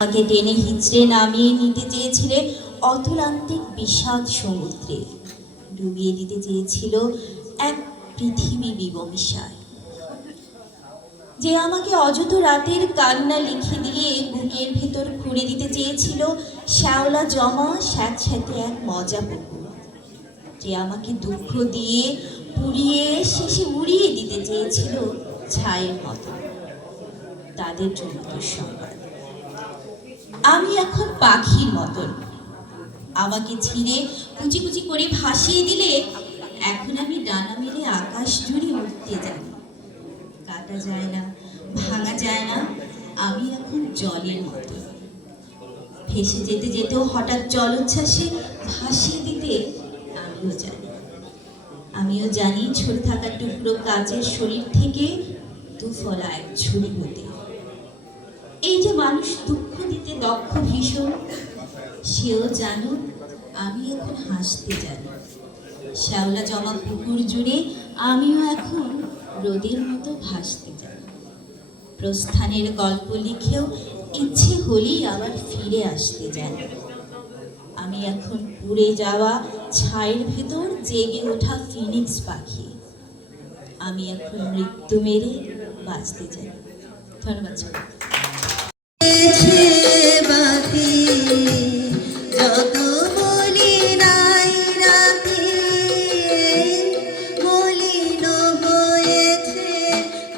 আমাকে টেনে হিচড়ে নামিয়ে নিতে চেয়েছিলেন অতুলান্তিক বিষাদ সমুদ্রে, ডুবিয়ে দিতে চেয়েছিল এক পৃথিবী বিবমিশায়। যে আমাকে অযথ রাতের কান্না লিখে দিয়ে বুকের ভেতর খুঁড়ে দিতে চেয়েছিল শ্যাওলা জমা স্যাঁতস্যাঁতে এক মজা পুকুর। যে আমাকে দুঃখ দিয়ে পুড়িয়ে শেষে উড়িয়ে দিতে চেয়েছিল ছায়ের মতো। তাদের জন্য দুঃসংবাদ, আমি এখন পাখির মতন। আমাকে ছিঁড়ে কুচি কুচি করে ভাসিয়ে দিলে এখন আমি ডানা মেলে আকাশ জুড়ে উঠতে জানি। কাটা যায় না, ভাঙা যায় না, আমি এখন জলের মতো। ভেসে যেতে যেতেও হঠাৎ জলোচ্ছ্বাসে ভাসিয়ে দিতে আমিও জানি ছড়ে থাকা টুকরো কাচের শরীর থেকে দুফলা এক ছুরি হতে। এই যে মানুষ দুঃখ দিতে দক্ষ ভীষণ, সেও জানো আমি এখন হাসতে জানি। শ্যাওলা জমা পুকুর জুড়ে আমিও এখন রোদের মতো ভাসতে জানি। প্রস্থানের গল্প লিখেও ইচ্ছে হলেই আবার ফিরে আসতে জানি। আমি এখন পুড়ে যাওয়া ছায়ের ভেতর জেগে ওঠা ফিনিক্স পাখি। আমি এখন মৃত্যু মেরে বাঁচতে চাই। ধন্যবাদ। যত বলি নাই রাতে মলিন হয়েছে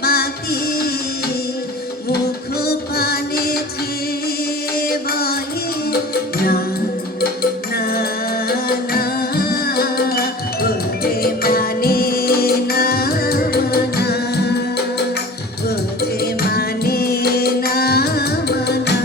বাতি, মুখ পানেছে বলে না না না, বলতে মানে না না, বলতে মানে না না।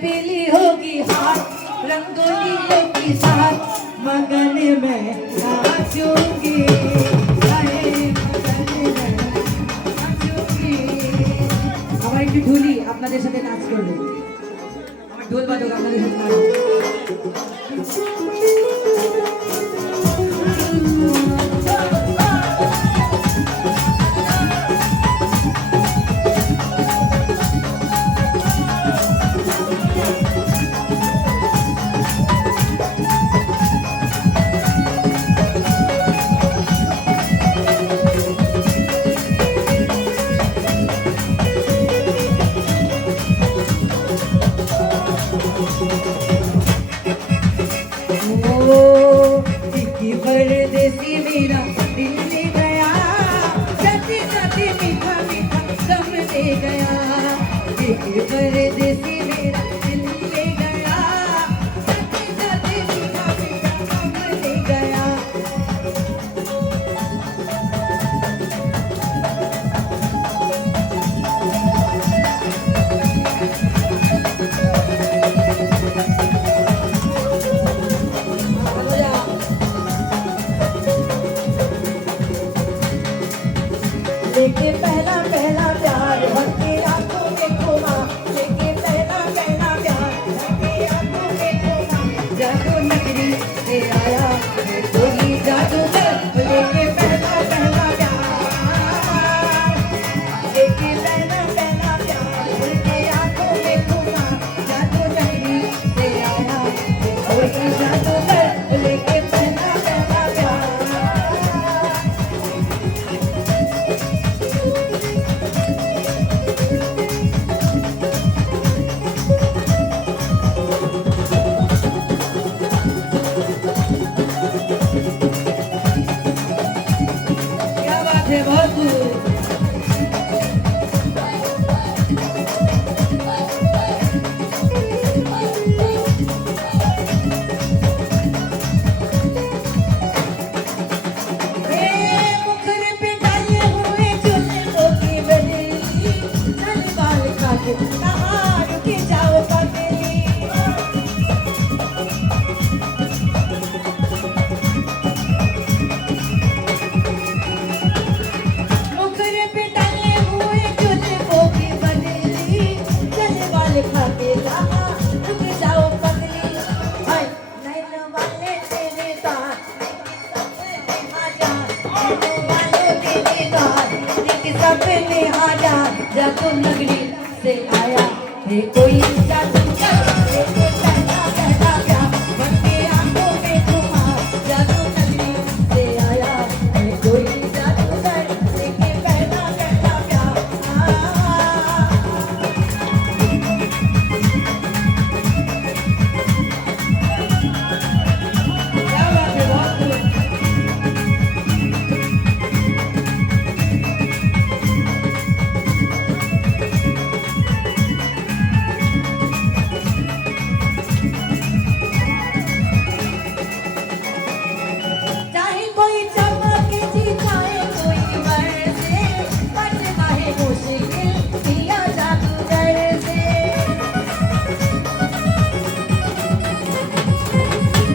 पीली होगी हाथ रंगोली के साथ मगन में नाचूंगी। एक परदेसी मेरा दिल ले गया, जाते जाते मीठा मीठा गम ले गया। लेके पहला पहला प्यार भर के आंखों में घुमा, लेके पहला पहला प्यार भर के आंखों में घुमा। जादू नगरी से आया है कोई जादूगर, लेके पहला पहला प्यार, लेके पहला पहला प्यार भर के आंखों में घुमा। जादू नगरी से आया है कोई जादूगर, लेके पहला पहला प्यार। क्या बात है, बहुत खूब। मुखर पे डाले हुए चुन्नों की बदली, नल बाल काटे कहाँ रुके जाओ पगली। मुखर पे डाले हुए चुन्नों की बदली, नल बाल काटे कहाँ रुके जाओ पगली। हाय नैन वाले तेरे तार, सपने हजार, जादू नगरी से आया है कोई जादूगर, लेके पहला पहला प्यार भर के आंखों में घुमा। जादू नगरी से आया है कोई जादूगर, लेके पहला पहला प्यार। क्या बात है, बहुत खूब। चाहे कोई चमके जी, चाहे कोई बरसे, बचना है मुश्किल दिया जादूगर से।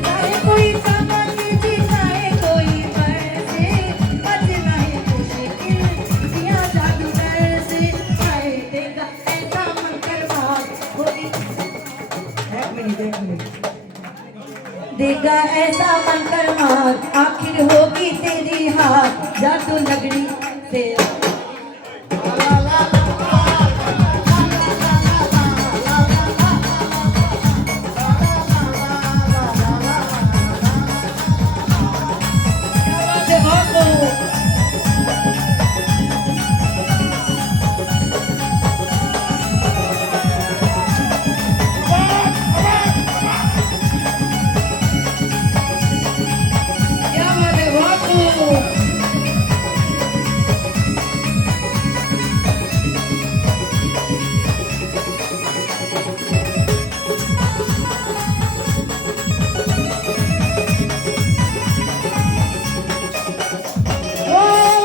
चाहे कोई चमके जी, चाहे कोई बरसे, बचना है मुश्किल दिया जादूगर से। चाहे देगा ऐसा मंत्र भाग कोई, एक मिनट देगा ऐसा मंत्र मार, आखिर होगी तेरी हार। जादू नगरी से क्या बात है, बहुत खूब।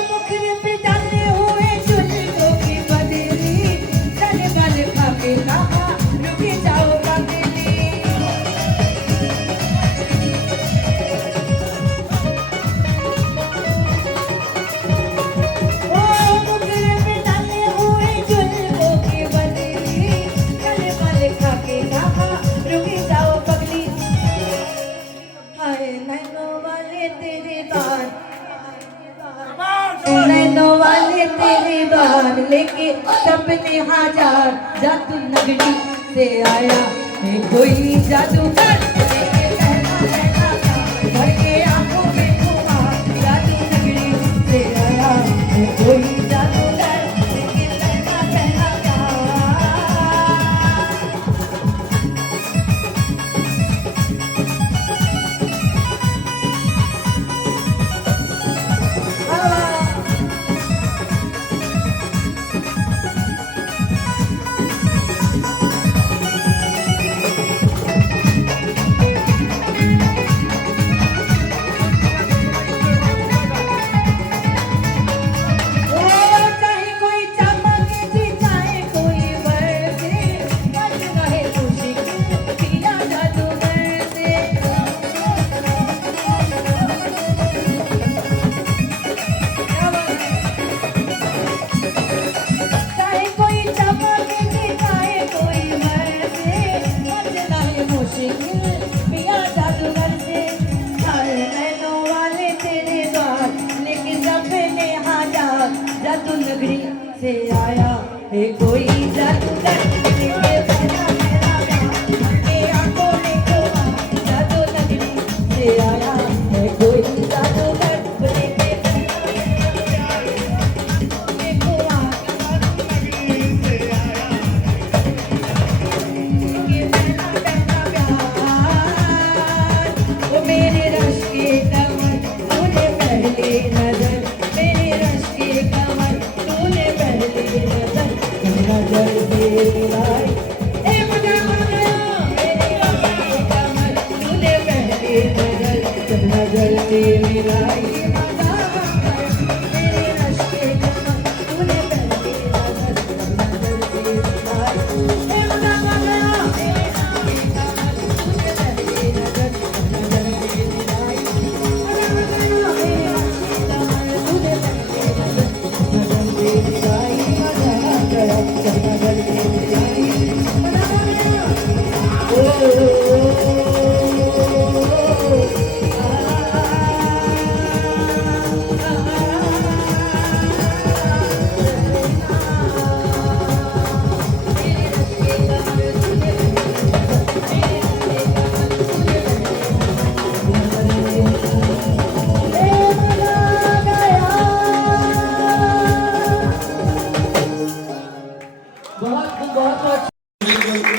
मुखर पे डाले हुए चुन्नों की बदली, चल बल खा के कहा रुके जाओ पगली। मुखर पे डाले हुए चुन्नों की बदली, चल बल खा के कहा रुके जाओ पगली। हाय नैनों वाले तेरे बार, नैनों वाले तेरे बार, लेके सपने हजार। जादू नगरी से आया है कोई जादूगर, लेके पहला पहला प्यार भर के आंखों में घुमा। जादू नगरी से आया है कोई जादूगर, लेके पहला पहला प्यार। जादू नगरी से आया है कोई जादूगर लेके पहला पहला प्यार के आंखों में खोआ जादू नगरी से आया है कोई जादूगर लेके पहला पहला प्यार में खोआ जादू नगरी से आया लेके पहला पहला प्यार वो मेरे रश के कमर तूने पहले नजर मेरे रश के कमर तूने पहले नजर नजर मिलाई ए मजा आ गया मेरे रश के कमर तूने पहले नजर नजर मिलाई मजा आ गया मेरे रश के कमर तूने पहले नजर नजर मिलाई ए मजा आ गया मेरे रश के कमर तूने पहले नजर नजर मिलाई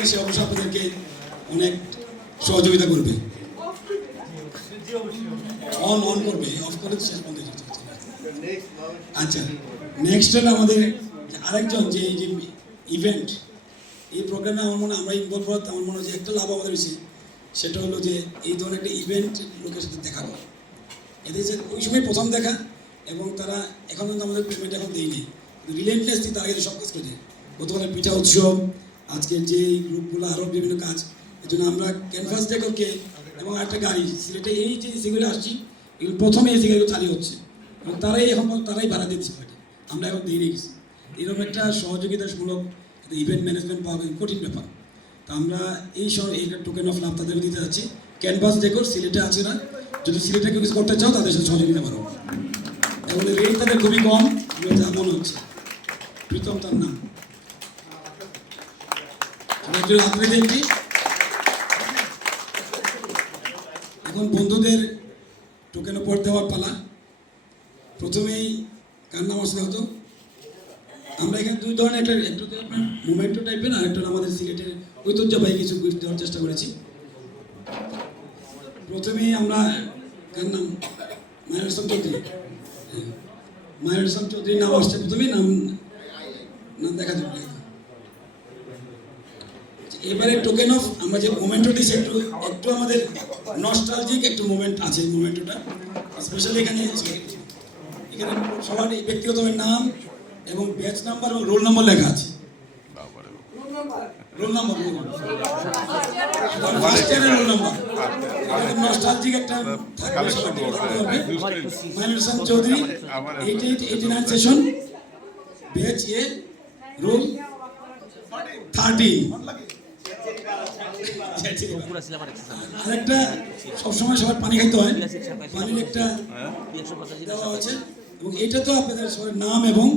সে অবশ্যই আপনাদেরকে অনেক সহযোগিতা করবে, অন অন করবে, অফ করে শেষ পর্যন্ত। আচ্ছা, নেক্সট হলো আমাদের আরেকজন যে এই যে ইভেন্ট, এই প্রোগ্রামে আমার মনে হয় আমরা ইনভলভ করার আমার মনে হয় যে একটা লাভ আমাদের হয়েছে, সেটা হলো যে এই ধরনের একটা ইভেন্ট লোকের সাথে দেখা করা। এদের যে ওই সময় প্রথম দেখা এবং তারা এখন কিন্তু আমাদের পেমেন্ট এখন দেয়নি, রিলেন্টলেসলি তারা কিন্তু সব কাজ করে। গতকালের পিঠা উৎসব, আজকের যে গ্রুপগুলো, আরও বিভিন্ন কাজ, এই জন্য আমরা ক্যানভাস ডেকরকে এবং একটা গাড়ি সিলেটে এই যে এসিগুলো আসছি, এগুলো প্রথমে এসি গাড়িগুলো চালু হচ্ছে এবং তারাই এখন তারাই ভাড়া দিচ্ছে, আমরা এখন দিয়ে রেখেছি। এরকম একটা সহযোগিতামূলক ইভেন্ট ম্যানেজমেন্ট পাওয়া কঠিন ব্যাপার। তা আমরা এই টোকেন অফ লাভ তাদের দিতে যাচ্ছি। ক্যানভাস ডেকর সিলেটে আছে না, যদি সিলেটে কেউ কিছু করতে চাও তাদের সাথে সহযোগিতা করো। এবং রেট তাদের খুবই কম, যা মনে হচ্ছে। প্রীতম তার নাম, এখন বন্ধুদের টোকেন উপর দেওয়ার পালা। প্রথমেই কার নাম আসলে হতো, আমরা এখানে দুই ধরনের, একটা মোমেন্টো টাইপের আর একটা আমাদের সিলেটের ঐতিহ্যবাহী কিছু গিফট দেওয়ার চেষ্টা করেছি। প্রথমেই আমরা কার নাম, মায়ের ইসলাম চৌধুরী, মায়ের ইসলাম চৌধুরীর নাম আসছে প্রথমেই, নাম দেখা যাবে। এবারে টোকেন অফ আমরা যে মোমেন্টো দিচ্ছি, একটু আমাদের নস্টালজিক একটু মোমেন্ট আছে। মোমেন্টোটা স্পেশালি এখানে সবার ব্যক্তিগত নাম এবং ব্যাচ নাম্বার এবং রোল নাম্বার লেখা আছে। রোল নাম্বার ফার্স্ট ইয়ারের রোল নাম্বার নস্টালজিক একটা মাইনুল ইসলাম চৌধুরী 88-89 সেশন, ব্যাচ এ, রোল 13। আরেকটা সবসময় সবার পানি খাইতে হয়, পানির একটা দেওয়া আছে এবং এটা তো আপনাদের সবার নাম এবং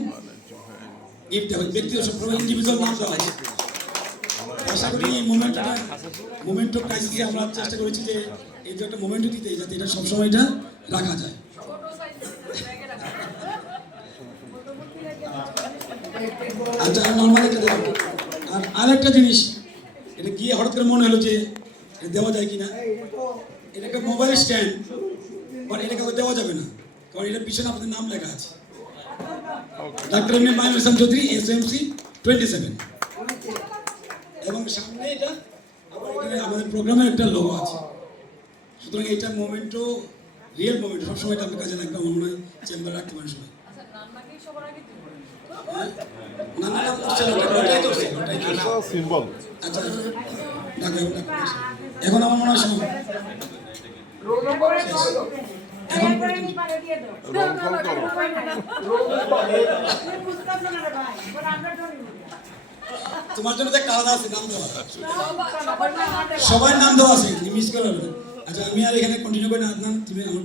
গিফট দেওয়া হয়, ব্যক্তিগত সব ইন্ডিভিজুয়াল নাম দেওয়া আছে। আশা করি এই মোমেন্টো ক্রাইসিসে আমরা চেষ্টা করেছি যে এই যে একটা মোমেন্টো দিতে, যাতে এটা সবসময় এটা রাখা যায়। আচ্ছা, নর্মাল একটা দেওয়া। আর আরেকটা জিনিস, এটা গিয়ে হঠাৎ করে মনে হলো যে এটা দেওয়া যায় কিনা। এটা একটা মোবাইল স্ট্যান্ড, বাট এটাকে দেওয়া যাবে না, কারণ এটার পিছনে আপনাদের নাম লেখা আছে, ডাক্তার এমনি মাইনুল ইসলাম চৌধুরী, SMC 27, এবং সামনে এটা আবার এখানে আমাদের প্রোগ্রামের একটা লোগো আছে। সুতরাং এটা মোমেন্টো, রিয়েল মোমেন্ট, সবসময় এটা আপনার কাজে লাগবে। আমার মনে হয় চেম্বারে রাখতে পারেন সবাই। এখন আমার মনে হয় তোমার জন্য একটা আলাদা আছে, নাম দেওয়া, সবাই নাম দেওয়া আছে, মিস করে হবে। আচ্ছা, আমি আর এখানে কন্টিনিউ করি না, আদনান তুমি আমার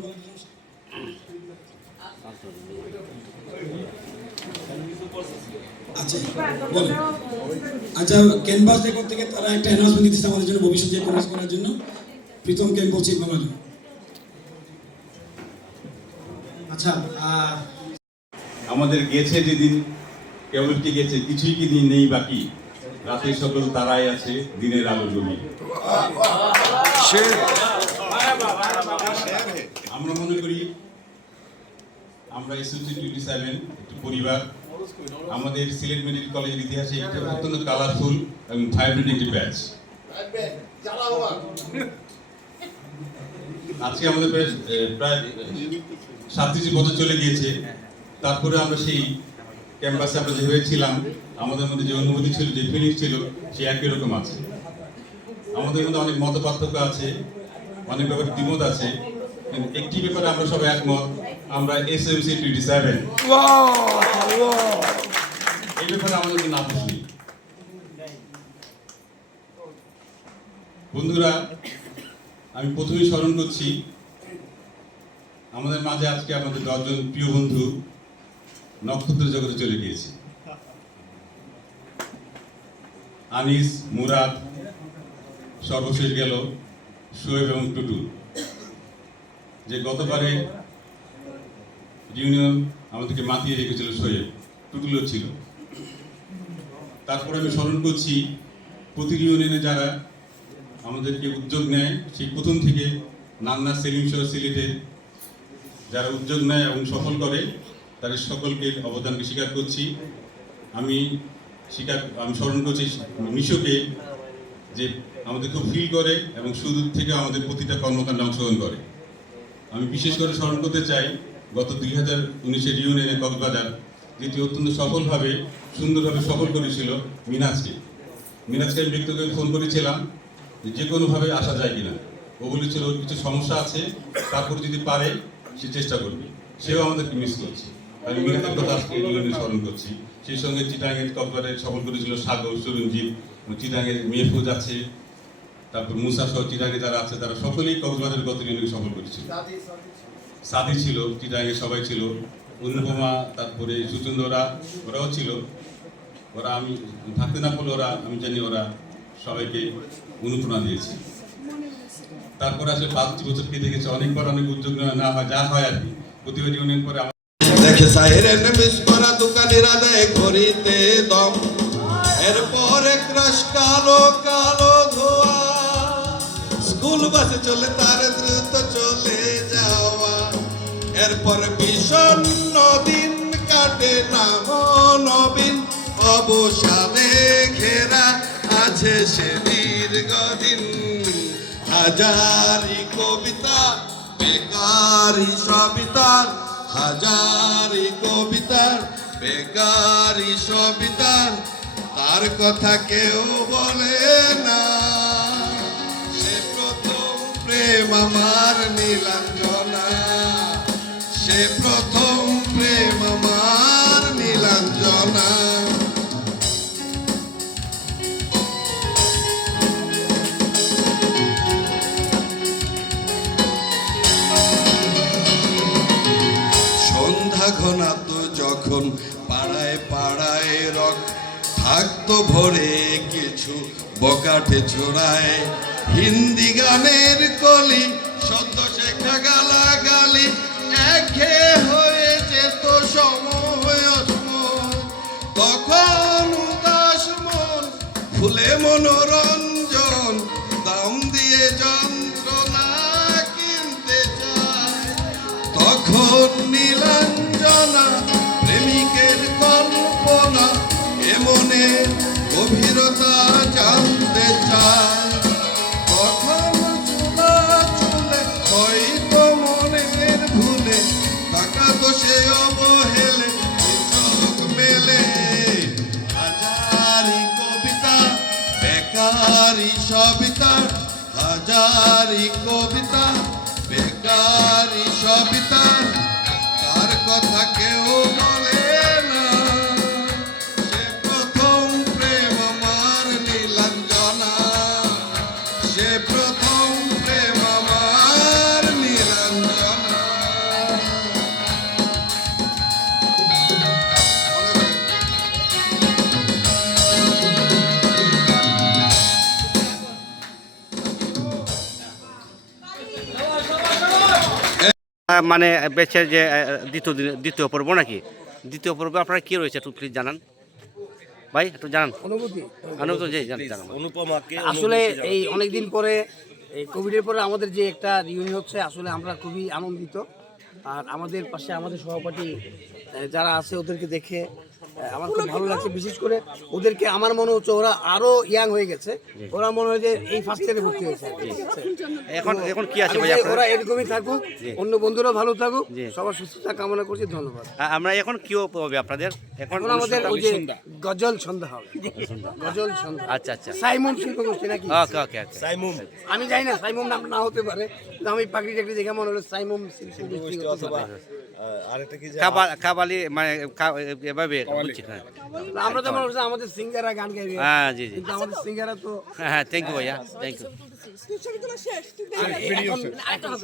আচ্ছা বলো। আচ্ছা ক্যানভাস রেকর্ড থেকে তারা একটা অ্যানাউন্সমেন্ট দিচ্ছে আমাদের জন্য ভবিষ্যতে প্রকাশ করার জন্য। প্রীতম ক্যাম্প বলছি বলার জন্য। আচ্ছা আমাদের গেছে যেদিন কেবল কি গেছে, কিছুই কি দিন নেই বাকি, রাতের সকল তারাই আছে দিনের আলো জমি। আমরা মনে করি আমরা SOC27 একটি পরিবার। আমাদের সিলেট মেডিকেল কলেজের ইতিহাসে এটা অত্যন্ত কালারফুল এবং ভাইব্রেন্ট একটি ব্যাচ। আজকে আমাদের প্রায় 37 বছর চলে গিয়েছে। তারপরে আমরা সেই ক্যাম্পাসে আমরা যেভাবে ছিলাম, আমাদের মধ্যে যে অনুভূতি ছিল, যে ফিলিংস ছিল, সে একই রকম আছে। আমাদের মধ্যে অনেক মত পার্থক্য আছে, অনেক ব্যাপারে দ্বিমত আছে, কিন্তু একটি ব্যাপারে আমরা সবাই একমত, আমরা SMC27 এই ব্যাপারে আমাদের কোনো আপোষ নেই। বন্ধুরা, আমি প্রথমেই স্মরণ করছি আমাদের মাঝে আজকে আমাদের 10 জন প্রিয় বন্ধু নক্ষত্র জগতে চলে গিয়েছে। আনিস, মুরাদ, সর্বশেষ গেল শোয়েব এবং টুটুল। যে গতবারে ইউনিয়ন আমাদেরকে মাতিয়ে রেখেছিল শোয়েব, টুটুলও ছিল। তারপরে আমি স্মরণ করছি প্রতি ইউনিয়নে যারা আমাদেরকে উদ্যোগ নেয়, সেই প্রথম থেকে নান্না, সেলিম সহ সিলেটে যারা উদ্যোগ নেয় এবং সফল করে, তাদের সকলকে অবদানকে স্বীকার করছি। আমি স্মরণ করছি মিশোকে, যে আমাদের খুব ফিল করে এবং সুদূর থেকে আমাদের প্রতিটা কর্মকাণ্ডে অংশগ্রহণ করে। আমি বিশেষ করে স্মরণ করতে চাই গত 2019 ইউনিয়নে কক্সবাজার, যেটি অত্যন্ত সফলভাবে সুন্দরভাবে সফল করেছিল মিনাজকে। মিনাজকে আমি ব্যক্তিগত ফোন করেছিলাম যে কোনোভাবে আসা যায় কিনা। ও বলেছিল ওর কিছু সমস্যা আছে, তারপর যদি পারে সে চেষ্টা করবে। সেও আমাদেরকে মিস করছে। আমি মিনাজের কথা আজকে ইউনিয়নে স্মরণ করছি। সেই সঙ্গে চিটাঙের কক্সবাজারে সফল করেছিল সাগর, সুরঞ্জিত, চিটাঙের মেহফুজ আছে, তারপর মুসা সহ চিটাঙে যারা আছে তারা সকলেই কক্সবাজারের গত ইউনিয়নকে সফল করেছিল। সাদি ছিল, চিটাঙে সবাই ছিল, অনুপমা, তারপরে সুচন্দ, ওরাও ছিল। ওরা আমি থাকতে না পারলে আমি জানি ওরা সবাইকে অনুপ্রেরণা দিয়েছে। তারপরে আসলে 5 বছর কেটে গেছে, অনেকবার অনেক উদ্যোগ না হয়, যা হয় আর কি। প্রতিবার ইউনিয়ন পরে দেখে সাইরেন বিস্ফোরা দোকানিরা দেয় ঘড়িতে দম, এরপরে ক্রাশ কালো কালো ধোয়া, স্কুল বাসে চলে তার দ্রুত চলে যাওয়া, এরপর বিষণ্ণ দিন কাটে নাম নবীন, অবসাদে ঘেরা আছে সে দীর্ঘদিন। হাজারি কবিতা বেকারি সবিতার, হাজারি কবিতার বেকারি সবিতার, তার কথা কেউ বলে না। সে প্রথম প্রেম আমার নীলাঞ্জনা, সে প্রথম প্রেম আমার নীলাঞ্জনা। সন্ধ্যা ঘনাত যখন পাড়ায় পাড়ায় রক থাকতো ভরে কিছু বকাটে ছোড়ায়, হিন্দি গানের কলি সদ্য শেখা গালাগালি, একঘেয়ে হয়ে যেত সময় অসময়, তখন উদাস মন ফুলে মনোরঞ্জন, দাম দিয়ে যন্ত্রণা কিনতে চায়, তখন নীলাঞ্জনা প্রেমিকের কল্পনা এমনে গভীরতা জানতে চায়, তখন চুলা চুলে হয়তো মনের ভুলে টাকা দোষে অবহেলে চোখ মেলে। হাজারি কবিতা বেকারি সবিতা, হাজারি কবিতা বেকারি সবিতা, তার কথা কেউ বলে না। সে প্রথম প্রেম আমার নীলাঞ্জনা, সে প্রথম প্রেম আমার নীলাঞ্জনা। মানে ব্যাচের যে দ্বিতীয় পর্ব নাকি? দ্বিতীয় পর্বে আপনারা কি রয়েছে একটু প্লিজ জানান ভাই, একটু জানান অনুভূতি জি জানান। আসলে এই অনেক দিন পরে এই কোভিডের পরে আমাদের যে একটা রিউনিয়ন হচ্ছে, আসলে আমরা খুবই আনন্দিত। আর আমাদের পাশে আমাদের সহপাঠী যারা আছে ওদেরকে দেখে আমার খুব ভালো লাগছে। বিশেষ করে ওদেরকে আমার মনে হচ্ছে ওরা আরো ইয়াং হয়ে গেছে, ওরা মনে হয় যে এই ফার্স্ট ইয়ারে ভর্তি হয়েছে। এখন কি আছে আমি ভাই চাই আপনারা? ওরা এরকমই থাকুক, অন্য বন্ধুরা ভালো থাকুক, সবার সুস্থতা কামনা করছি। ধন্যবাদ। আমরা এখন কি হবে আপনাদের? এখন আমাদের ওই যে গজল সন্ধ্যা হবে, গজল সন্ধ্যা। আচ্ছা আচ্ছা, সাইমুম শিল্পগোষ্ঠী নাকি? ওকে ওকে ওকে। আমি জানি না, সাইমুম নাম না হতে পারে, কিন্তু আমি পাখি টাকরি দেখে মনে হলো সাইমুম শিল্পগোষ্ঠী অথবা কাবালি মানে এভাবে বুঝছি। হ্যাঁ আমরা তো মনে হচ্ছে আমাদের সিঙ্গাররা গান গাইবে, হ্যাঁ জি জি, কিন্তু আমাদের সিঙ্গাররা তো হ্যাঁ থ্যাংক ইউ ভাইয়া, থ্যাংক ইউ।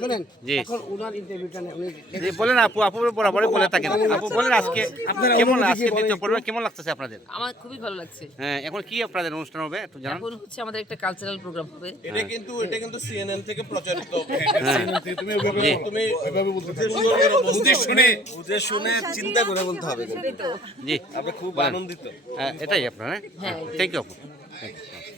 শুনেন, জি। এখন ওনার ইন্টারভিউটা নেই, উনি জি বলেন আপু, আপু বরাবরই বলে থাকেন। আপু বলেন আজকে কেমন, আজকে দ্বিতীয় পর্বে কেমন লাগতেছে আপনাদের? আমার খুবই ভালো লাগছে। হ্যাঁ এখন কি আপনাদের অনুষ্ঠান হবে একটু জানান। এখন হচ্ছে আমাদের একটা কালচারাল প্রোগ্রাম হবে। এটা কিন্তু সিএনএন থেকে প্রচারিত। তুমি বুঝে শুনে চিন্তা করে বলতে হবে। সেটাই তো। জি আমরা খুব আনন্দিত। এটাই আপনার। হ্যাঁ থ্যাংক ইউ আপু, থ্যাংক ইউ।